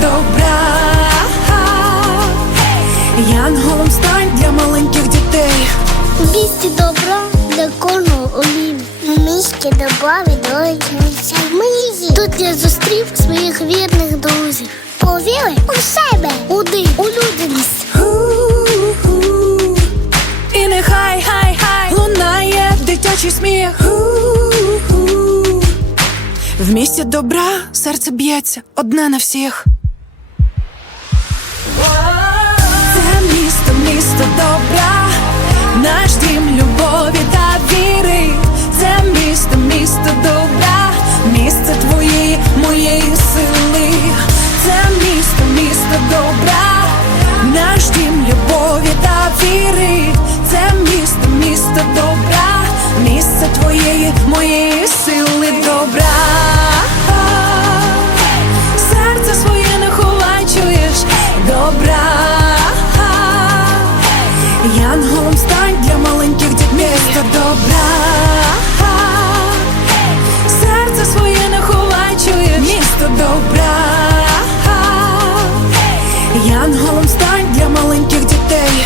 Добра. Янголом стань для маленьких дітей. У місті добра для кожного олім. Місті добра відроджується мрії. Тут я зустрів своїх вірних друзів. Повіри у себе, у дим, у людяність. І нехай хай хай лунає дитячий сміх. В місті добра серце б'ється одне на всіх. моєї, моєї сили добра, серце своє не ховай, чуєш добра, Янгом стань для маленьких дітей місто добра, серце своє не ховай, чуєш місто добра, Янголом стань для маленьких дітей.